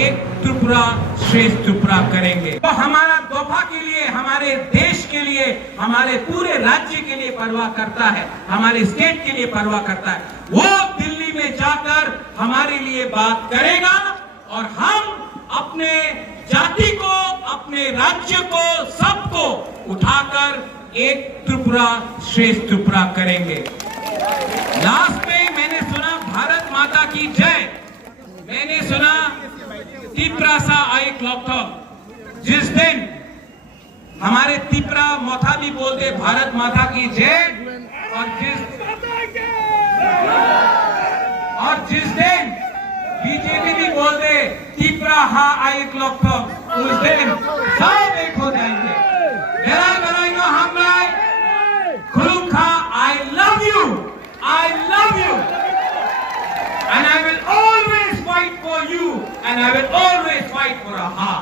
एक त्रिपुरा श्रेष्ठ त्रिपुरा करेंगे। तो हमारा दोफा के लिए, हमारे देश के लिए, हमारे पूरे राज्य के लिए परवाह करता है, हमारे स्टेट के लिए परवाह करता है, वो दिल्ली में जाकर हमारे लिए बात करेगा और हम अपने जाति को, अपने राज्य को, सबको उठाकर एक त्रिपुरा श्रेष्ठ त्रिपुरा करेंगे। लास्ट में मैंने सुना भारत माता की जय, मैंने सुना तिप्रा सा आई क्लॉक। जिस दिन हमारे तिप्रा मोथा भी बोलते भारत माता की जय, और जिस दिन बीजेपी भी बोलते तिप्रा हा आई क्लॉक, उस दिन सब एक हो जाएंगे। I love you, and I will always fight for you, and I will always fight for a ha.